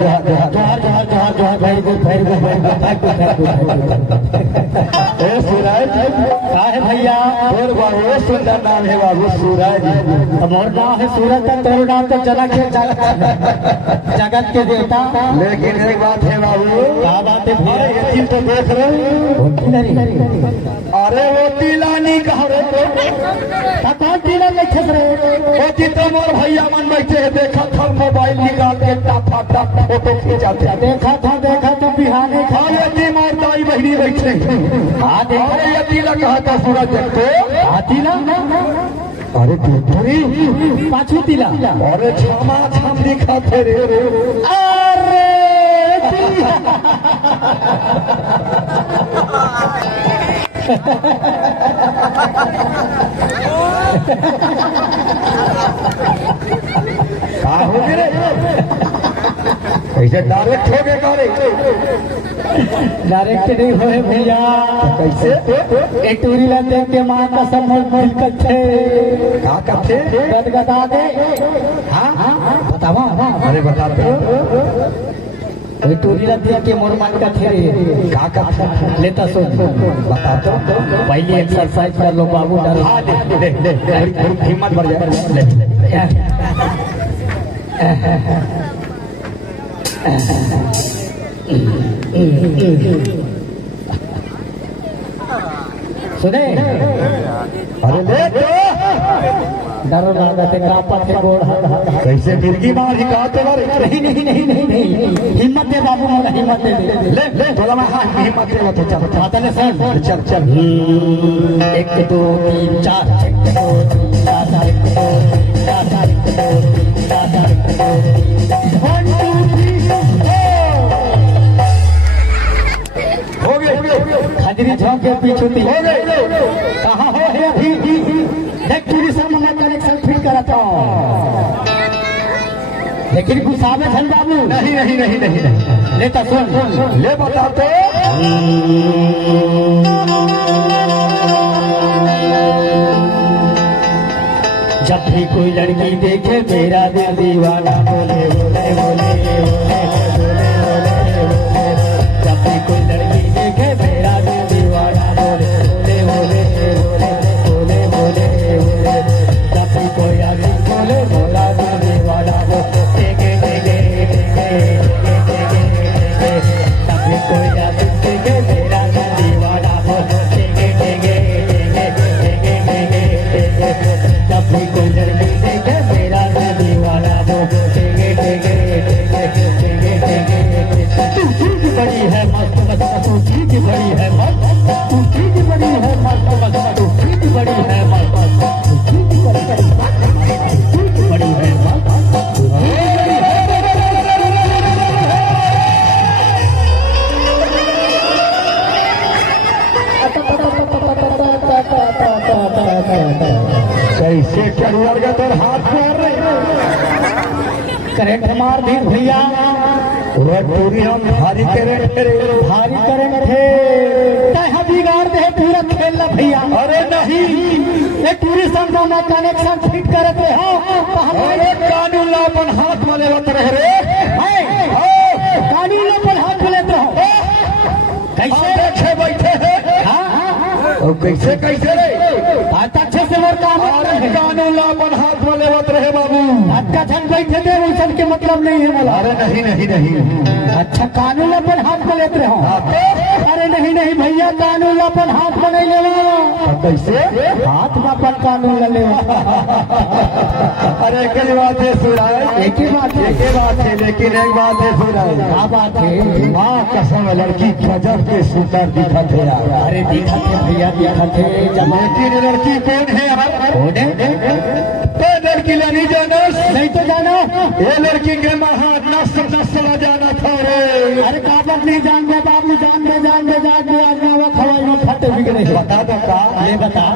जोहार जोहार जोहार जोहार very good very good very good thank you ए सूरज का है भैया और बहुत सुंदर नाम है बाबू सूरज। मोर नाम है सूरज का तोर नाम तो जनक है जगत के देवता। लेकिन एक बात है बाबू क्या बात है भैया ये चीज तो देख रहे हो अरे वो टीला नहीं कह रहे कौन टीला नहीं खस रहे वो चित्र मोर भैया मन बैठे है देखा था मोबाइल निकाल के टाफा टाप फोटो खींचाते देखा था बिहाने खा ये मोर दाई बहनी बैठे हाँ देखा ये टीला कहा था सूरज देखते टीला अरे पूरी पांचवी टीला अरे छामा छाम दिखाते रे अरे ऐसे डायरेक्ट हो गए डायरेक्ट नहीं हो भैया कैसे एक टूरी ला देख के मां का सम्मल मिल कथे का कथे गदगदा दे हां बतावा अरे बताते टूरी ला देख के मोर मान का थे का कथे लेता सोच बता तो पहले एक्सरसाइज कर लो बाबू डर हां दे हिम्मत बढ़ जाए सुने अरे ले डरो लागते कापा के गोड़ कैसे मिर्गी मार का तो नहीं नहीं नहीं नहीं नहीं हिम्मत दे बाबू मोला हिम्मत दे ले थोड़ा मैं हां हिम्मत दे तो चल माता ने सुन चल 1 2 3 4 1 2 3 4 1 2 3 4 1 2 3 4 1 2 3 हो गए खजरी झोंक के पीछे हो गए कहाँ हो है अभी देख टूरिज्म में कनेक्शन फिट कराता हूँ लेकिन गुस्सा में धन बाबू नहीं नहीं नहीं नहीं नहीं लेता सुन ले बता तो जब भी कोई लड़की देखे मेरा दिल दीवाना बोले बोले बोले जब भी कोई लड़की देखे मेरा दिल दीवाना बोले बोले बोले बोले बोले बोले जब भी कोई आगे बोले बोला दिल दीवाना बोले जब भी कोई आगे देखे मेरा दिल दीवाना बोले जब भी कोई लड़की देखे मेरा दिल दीवाना बोले बड़ी है मस्त मस्त तू चीज बड़ी है मस्त तू चीज बड़ी है मस्त मस्त तू चीज बड़ी है मस्त तू चीज बड़ी है मस्त कैसे करियर का तेरे हाथ मार रहे करंट मार दी भैया पूरी हम भारी करंट थे बिगाड़ दे पूरा खेल भैया अरे नहीं ये टूरिज्म में कनेक्शन फिट करते हो अरे कानून अपन हाथ में लेते रहे रे कानून अपन हाथ में लेते हो कैसे बैठे बैठे हैं और कैसे कैसे रे अच्छे से वो काम कानून अपन हाथ में लेवत रहे बाबू अच्छा छन बैठे थे वैसन के मतलब नहीं है बोला अरे नहीं नहीं नहीं अच्छा कानून अपन हाथ में लेते हो अरे नहीं नहीं भैया कानून अपन हाथ में नहीं लेवा कैसे हाथ में अपन कानून ले अरे एक ही बात है सूरज एक ही बात है लेकिन एक बात है सूरज क्या बात है माँ कसम लड़की गजब के सुंदर दिखत है अरे दिखत है भैया दिखत है लेकिन लड़की कौन है तो लड़की नहीं जाना नहीं तो जाना ये लड़की के महान नस्ल जाना था रे अरे काबक नहीं जान गया बाबू जान दे आज हवाई में फटे बिगड़े बता दो का ये बता